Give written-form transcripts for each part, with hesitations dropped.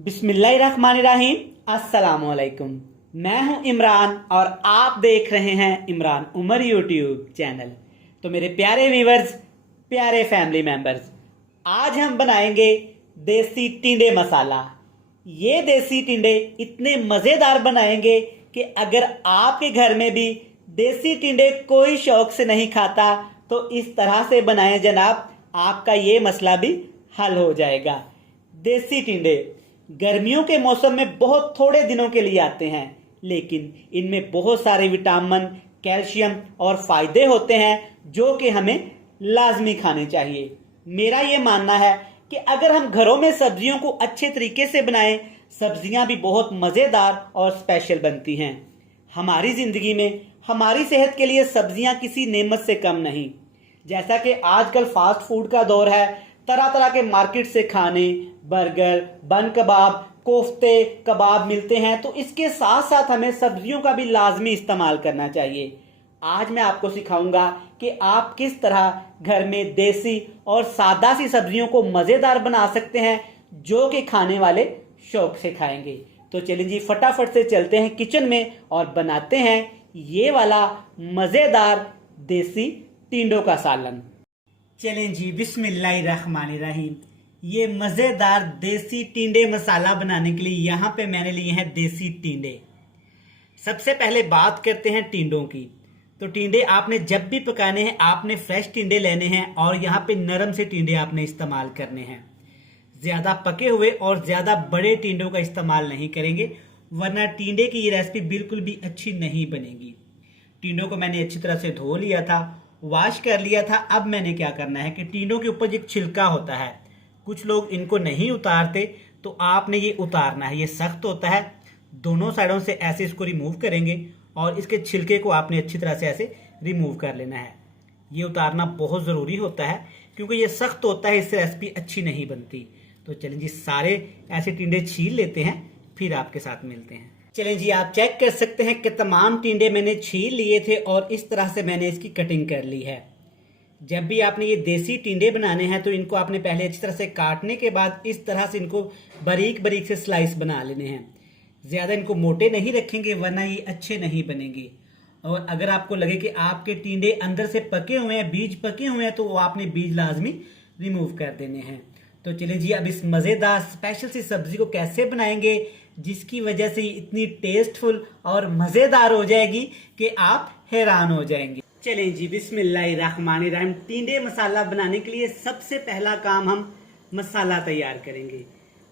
बिस्मिल्लाहिर्रहमानिर्रहीम। अस्सलामुअलैकुम। मैं हूं इमरान और आप देख रहे हैं इमरान उमर यूट्यूब चैनल। तो मेरे प्यारे व्यूवर्स, प्यारे फैमिली मेंबर्स, आज हम बनाएंगे देसी टिंडे मसाला। ये देसी टिंडे इतने मज़ेदार बनाएंगे कि अगर आपके घर में भी देसी टिंडे कोई शौक से नहीं खाता तो इस तरह से बनाएं जनाब, आपका ये मसला भी हल हो जाएगा। देसी टिंडे गर्मियों के मौसम में बहुत थोड़े दिनों के लिए आते हैं, लेकिन इनमें बहुत सारे विटामिन, कैल्शियम और फायदे होते हैं जो कि हमें लाजमी खाने चाहिए। मेरा ये मानना है कि अगर हम घरों में सब्जियों को अच्छे तरीके से बनाएं, सब्जियां भी बहुत मज़ेदार और स्पेशल बनती हैं। हमारी ज़िंदगी में हमारी सेहत के लिए सब्जियां किसी नेमत से कम नहीं। जैसा कि आजकल फास्ट फूड का दौर है, तरह तरह के मार्केट से खाने, बर्गर, बन कबाब, कोफ्ते, कबाब मिलते हैं, तो इसके साथ साथ हमें सब्जियों का भी लाजमी इस्तेमाल करना चाहिए। आज मैं आपको सिखाऊंगा कि आप किस तरह घर में देसी और सादा सी सब्जियों को मज़ेदार बना सकते हैं जो कि खाने वाले शौक से खाएंगे। तो चलिए जी, फटाफट से चलते हैं किचन में और बनाते हैं ये वाला मज़ेदार देसी टिंडों का सालन। चलें जी, बिस्मिल्लाहिर्रहमानिर्रहीम। ये मज़ेदार देसी टिंडे मसाला बनाने के लिए यहाँ पे मैंने लिए हैं देसी टिंडे। सबसे पहले बात करते हैं टिंडों की। तो टिंडे आपने जब भी पकाने हैं आपने फ्रेश टिंडे लेने हैं और यहाँ पे नरम से टिंडे आपने इस्तेमाल करने हैं। ज़्यादा पके हुए और ज़्यादा बड़े टिंडों का इस्तेमाल नहीं करेंगे, वरना टिंडे की ये रेसिपी बिल्कुल भी अच्छी नहीं बनेगी। टिंडों को मैंने अच्छी तरह से धो लिया था, वॉश कर लिया था। अब मैंने क्या करना है कि टिंडों के ऊपर एक छिलका होता है, कुछ लोग इनको नहीं उतारते, तो आपने ये उतारना है। ये सख्त होता है, दोनों साइडों से ऐसे इसको रिमूव करेंगे और इसके छिलके को आपने अच्छी तरह से ऐसे रिमूव कर लेना है। ये उतारना बहुत ज़रूरी होता है क्योंकि ये सख्त होता है, इससे रेसिपी अच्छी नहीं बनती। तो चलें जी, सारे ऐसे टिंडे छील लेते हैं, फिर आपके साथ मिलते हैं। चलें जी, आप चेक कर सकते हैं कि तमाम टिंडे मैंने छील लिए थे और इस तरह से मैंने इसकी कटिंग कर ली है। जब भी आपने ये देसी टिंडे बनाने हैं तो इनको आपने पहले अच्छी तरह से काटने के बाद इस तरह से इनको बारीक बारीक से स्लाइस बना लेने हैं। ज़्यादा इनको मोटे नहीं रखेंगे वरना ये अच्छे नहीं बनेंगे। और अगर आपको लगे कि आपके टिंडे अंदर से पके हुए हैं, बीज पके हुए हैं, तो वो आपने बीज लाजमी रिमूव कर देने हैं। तो चलिए जी, अब इस मज़ेदार स्पेशल सी सब्जी को कैसे बनाएंगे जिसकी वजह से इतनी टेस्टफुल और मज़ेदार हो जाएगी कि आप हैरान हो जाएंगे। चलें जी, बिस्मिल्लाहिर्रहमानिर्रहीम। टिंडे मसाला बनाने के लिए सबसे पहला काम हम मसाला तैयार करेंगे।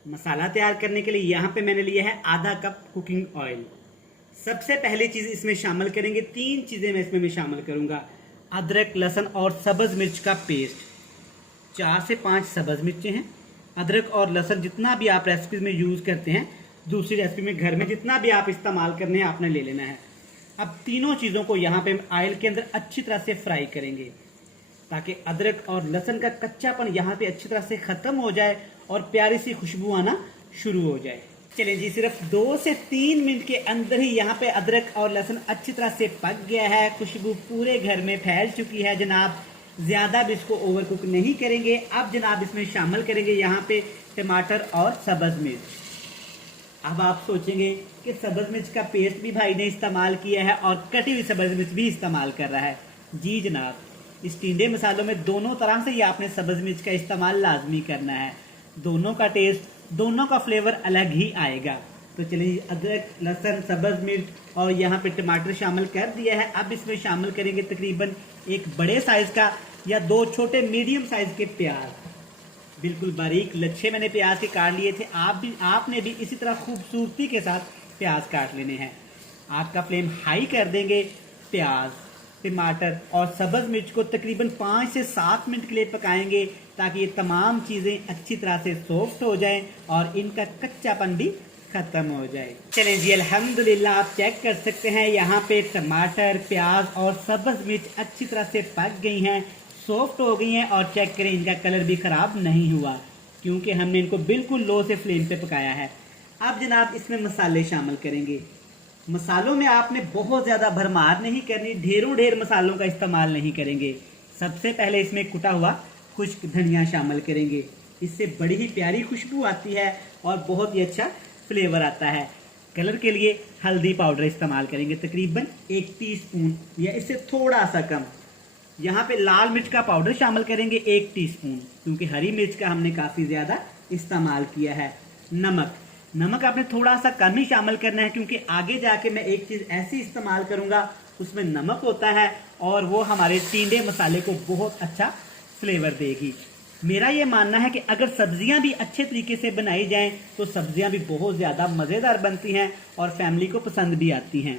मसाला तैयार करने के लिए यहाँ पे मैंने लिया है आधा कप कुकिंग ऑयल। सबसे पहली चीज़ इसमें शामिल करेंगे, 3 चीज़ें मैं इसमें शामिल करूँगा। अदरक, लहसुन और सब्ज़ मिर्च का पेस्ट। 4 से 5 सब्ज़ मिर्चें हैं। अदरक और लहसुन जितना भी आप रेसिपी में यूज़ करते हैं, दूसरी रेसिपी में घर में जितना भी आप इस्तेमाल करने हैं आपने ले लेना है। अब तीनों चीज़ों को यहाँ पे ऑयल के अंदर अच्छी तरह से फ्राई करेंगे ताकि अदरक और लहसुन का कच्चापन यहाँ पे अच्छी तरह से ख़त्म हो जाए और प्यारी सी खुशबू आना शुरू हो जाए। चलिए जी, सिर्फ 2 से 3 मिनट के अंदर ही यहाँ पे अदरक और लहसुन अच्छी तरह से पक गया है, खुशबू पूरे घर में फैल चुकी है जनाब। ज़्यादा भी इसको ओवर कुक नहीं करेंगे। अब जनाब इसमें शामिल करेंगे यहाँ पे टमाटर और सब्ज़ मिर्च। अब आप सोचेंगे कि सब्ज़ मिर्च का पेस्ट भी भाई ने इस्तेमाल किया है और कटी हुई सब्ज़ मिर्च भी इस्तेमाल कर रहा है। जी जनाब, इस टिंडे मसालों में दोनों तरह से ही आपने सब्ज़ मिर्च का इस्तेमाल लाजमी करना है। दोनों का टेस्ट, दोनों का फ्लेवर अलग ही आएगा। तो चलिए, अदरक, लहसुन, सब्ज़ मिर्च और यहाँ पे टमाटर शामिल कर दिया है। अब इसमें शामिल करेंगे तकरीबन एक बड़े साइज़ का या 2 छोटे मीडियम साइज़ के प्याज। बिल्कुल बारीक लच्छे मैंने प्याज के काट लिए थे। आपने भी इसी तरह खूबसूरती के साथ प्याज काट लेने हैं। आग का फ्लेम हाई कर देंगे। प्याज, टमाटर और सब्ज़ मिर्च को तकरीबन 5 से 7 मिनट के लिए पकाएंगे ताकि ये तमाम चीज़ें अच्छी तरह से सॉफ्ट हो जाएं और इनका कच्चापन भी ख़त्म हो जाए। चलें जी, अल्हम्दुलिल्लाह, आप चेक कर सकते हैं यहाँ पे टमाटर, प्याज और सब्ज़ मिर्च अच्छी तरह से पक गई हैं, सॉफ्ट हो गई हैं। और चेक करें, इनका कलर भी ख़राब नहीं हुआ क्योंकि हमने इनको बिल्कुल लो से फ्लेम पे पकाया है। अब जनाब इसमें मसाले शामिल करेंगे। मसालों में आपने बहुत ज़्यादा भरमार नहीं करनी, ढेर मसालों का इस्तेमाल नहीं करेंगे। सबसे पहले इसमें कुटा हुआ खुश्क धनिया शामिल करेंगे। इससे बड़ी ही प्यारी खुशबू आती है और बहुत ही अच्छा फ्लेवर आता है। कलर के लिए हल्दी पाउडर इस्तेमाल करेंगे तकरीबन 1 टीस्पून या इससे थोड़ा सा कम। यहाँ पे लाल मिर्च का पाउडर शामिल करेंगे 1 टीस्पून, क्योंकि हरी मिर्च का हमने काफ़ी ज़्यादा इस्तेमाल किया है। नमक आपने थोड़ा सा कम ही शामिल करना है, क्योंकि आगे जाके मैं एक चीज़ ऐसी इस्तेमाल करूँगा उसमें नमक होता है और वो हमारे टींडे मसाले को बहुत अच्छा फ्लेवर देगी। मेरा ये मानना है कि अगर सब्जियां भी अच्छे तरीके से बनाई जाएं तो सब्जियां भी बहुत ज़्यादा मज़ेदार बनती हैं और फैमिली को पसंद भी आती हैं।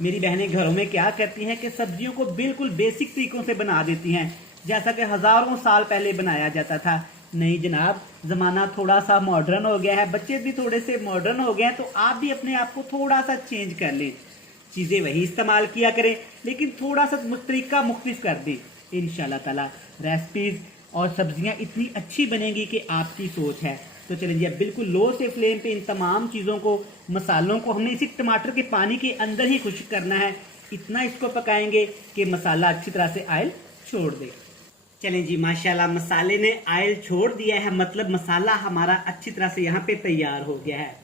मेरी बहनें घरों में क्या करती हैं कि सब्जियों को बिल्कुल बेसिक तरीकों से बना देती हैं, जैसा कि हज़ारों साल पहले बनाया जाता था। नहीं जनाब, ज़माना थोड़ा सा मॉडर्न हो गया है, बच्चे भी थोड़े से मॉडर्न हो गए हैं, तो आप भी अपने आप को थोड़ा सा चेंज कर लें। चीज़ें वही इस्तेमाल किया करें, लेकिन थोड़ा सा तरीका मुख्तलिफ कर दें। इंशाल्लाह ताला रेसिपीज़ और सब्जियां इतनी अच्छी बनेगी कि आपकी सोच है। तो चलिए जी, अब बिल्कुल लो से फ्लेम पे इन तमाम चीज़ों को, मसालों को हमने इसी टमाटर के पानी के अंदर ही खुश्क करना है। इतना इसको पकाएंगे कि मसाला अच्छी तरह से ऑयल छोड़ दे। चलें जी, माशाल्लाह मसाले ने ऑयल छोड़ दिया है, मतलब मसाला हमारा अच्छी तरह से यहाँ पे तैयार हो गया है।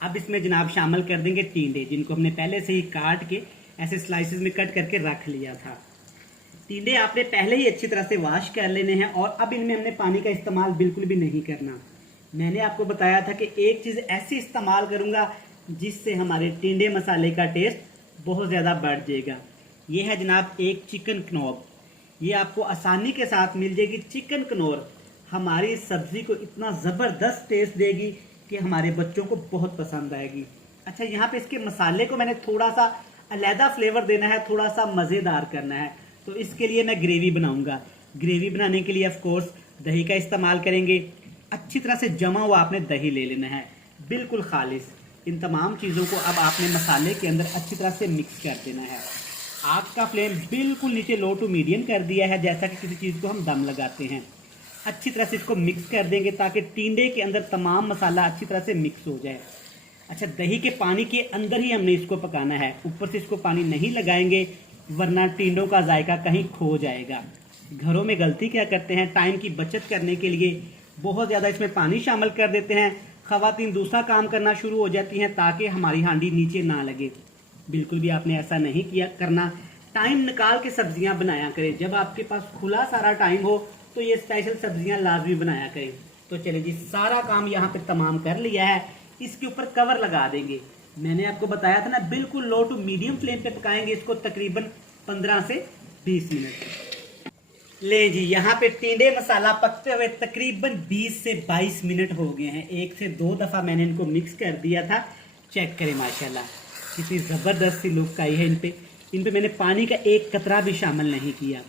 अब इसमें जनाब शामिल कर देंगे टींडे, जिनको हमने पहले से ही काट के ऐसे स्लाइसेस में कट करके रख लिया था। टींडे आपने पहले ही अच्छी तरह से वॉश कर लेने हैं और अब इनमें हमने पानी का इस्तेमाल बिल्कुल भी नहीं करना। मैंने आपको बताया था कि एक चीज़ ऐसी इस्तेमाल करूंगा जिससे हमारे टींडे मसाले का टेस्ट बहुत ज़्यादा बढ़ जाएगा। ये है जनाब एक चिकन कनौर। ये आपको आसानी के साथ मिल जाएगी। चिकन कनौर हमारी सब्जी को इतना ज़बरदस्त टेस्ट देगी कि हमारे बच्चों को बहुत पसंद आएगी। अच्छा, यहाँ पे इसके मसाले को मैंने थोड़ा सा अलहदा फ्लेवर देना है, थोड़ा सा मज़ेदार करना है, तो इसके लिए मैं ग्रेवी बनाऊंगा। ग्रेवी बनाने के लिए ऑफ कोर्स दही का इस्तेमाल करेंगे। अच्छी तरह से जमा हुआ आपने दही ले लेना है, बिल्कुल खालिस। इन तमाम चीज़ों को अब आपने मसाले के अंदर अच्छी तरह से मिक्स कर देना है। आग का फ्लेम बिल्कुल नीचे लो टू मीडियम कर दिया है, जैसा कि किसी चीज़ को हम दम लगाते हैं। अच्छी तरह से इसको मिक्स कर देंगे ताकि टींडे के अंदर तमाम मसाला अच्छी तरह से मिक्स हो जाए। अच्छा, दही के पानी के अंदर ही हमने इसको पकाना है, ऊपर से इसको पानी नहीं लगाएंगे वरना टींडों का जायका कहीं खो जाएगा। घरों में गलती क्या करते हैं, टाइम की बचत करने के लिए बहुत ज़्यादा इसमें पानी शामिल कर देते हैं। ख़वातीन दूसरा काम करना शुरू हो जाती हैं ताकि हमारी हांडी नीचे ना लगे। बिल्कुल भी आपने ऐसा नहीं किया करना। टाइम निकाल के सब्जियां बनाया करें। जब आपके पास खुला सारा टाइम हो तो ये स्पेशल सब्जियां लाजमी बनाया करें। तो चलिए जी, सारा काम यहाँ पे तमाम कर लिया है। इसके ऊपर कवर लगा देंगे। मैंने आपको बताया था ना, बिल्कुल लो टू मीडियम फ्लेम पे पकाएंगे इसको तकरीबन 15 से 20 मिनट। ले जी, यहाँ पे टींडे मसाला पकते हुए तकरीबन 20 से 22 मिनट हो गए हैं। 1 से 2 दफ़ा मैंने इनको मिक्स कर दिया था। चेक करें माशाल्लाह कितनी ज़बरदस्त सी लुक आई है। इन पे मैंने पानी का एक कतरा भी शामिल नहीं किया।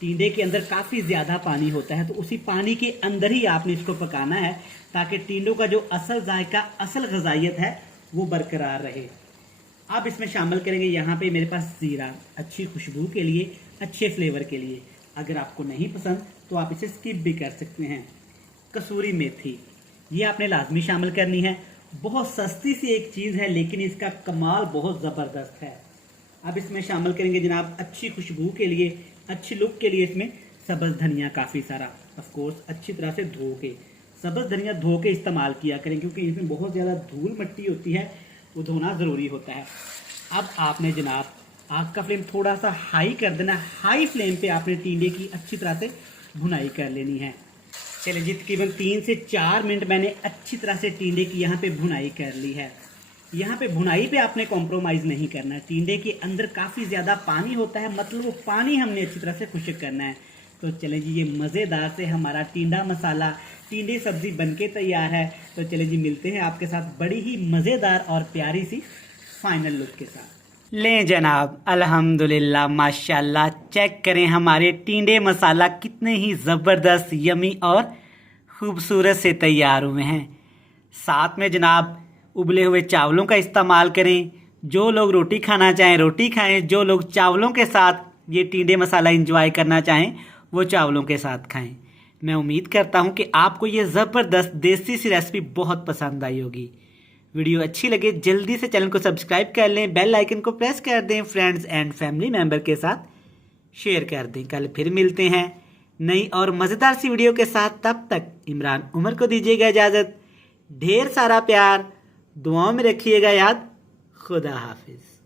टींडे के अंदर काफ़ी ज़्यादा पानी होता है, तो उसी पानी के अंदर ही आपने इसको पकाना है ताकि टींडों का जो असल जायका, असल गजाइत है वो बरकरार रहे। अब इसमें शामिल करेंगे यहाँ पे मेरे पास ज़ीरा, अच्छी खुशबू के लिए, अच्छे फ्लेवर के लिए। अगर आपको नहीं पसंद तो आप इसे स्किप भी कर सकते हैं। कसूरी मेथी, ये आपने लाजमी शामिल करनी है। बहुत सस्ती सी एक चीज़ है, लेकिन इसका कमाल बहुत ज़बरदस्त है। अब इसमें शामिल करेंगे जनाब अच्छी खुशबू के लिए, अच्छी लुक के लिए इसमें सब्ज़ धनिया काफ़ी सारा। ऑफ कोर्स अच्छी तरह से धो के, सब्ज़ धनिया धो के इस्तेमाल किया करें, क्योंकि इसमें बहुत ज़्यादा धूल मिट्टी होती है, वो धोना ज़रूरी होता है। अब आपने जनाब आग का फ्लेम थोड़ा सा हाई कर देना। हाई फ्लेम पे आपने टींडे की अच्छी तरह से भुनाई कर लेनी है। चलिए जी, तकरीबन 3 से 4 मिनट मैंने अच्छी तरह से टींडे की यहाँ पे भुनाई कर ली है। यहाँ पे भुनाई पे आपने कॉम्प्रोमाइज़ नहीं करना है। टींडे के अंदर काफ़ी ज़्यादा पानी होता है, मतलब वो पानी हमने अच्छी तरह से खुश्क करना है। तो चले जी, ये मज़ेदार से हमारा टींडा मसाला, टींडे सब्ज़ी बनके तैयार है। तो चले जी, मिलते हैं आपके साथ बड़ी ही मज़ेदार और प्यारी सी फाइनल लुक के साथ। लें जनाब, अल्हम्दुलिल्लाह माशाल्लाह, चेक करें हमारे टींडे मसाला कितने ही ज़बरदस्त, यमी और ख़ूबसूरत से तैयार हुए हैं। साथ में जनाब उबले हुए चावलों का इस्तेमाल करें। जो लोग रोटी खाना चाहें रोटी खाएं, जो लोग चावलों के साथ ये टींडे मसाला एंजॉय करना चाहें वो चावलों के साथ खाएं। मैं उम्मीद करता हूं कि आपको ये ज़बरदस्त देसी सी रेसिपी बहुत पसंद आई होगी। वीडियो अच्छी लगे जल्दी से चैनल को सब्सक्राइब कर लें, बेल आइकन को प्रेस कर दें, फ्रेंड्स एंड फैमिली मेम्बर के साथ शेयर कर दें। कल फिर मिलते हैं नई और मज़ेदार सी वीडियो के साथ। तब तक इमरान उमर को दीजिएगा इजाज़त। ढेर सारा प्यार, दुआओं में रखिएगा याद। खुदा हाफिज़।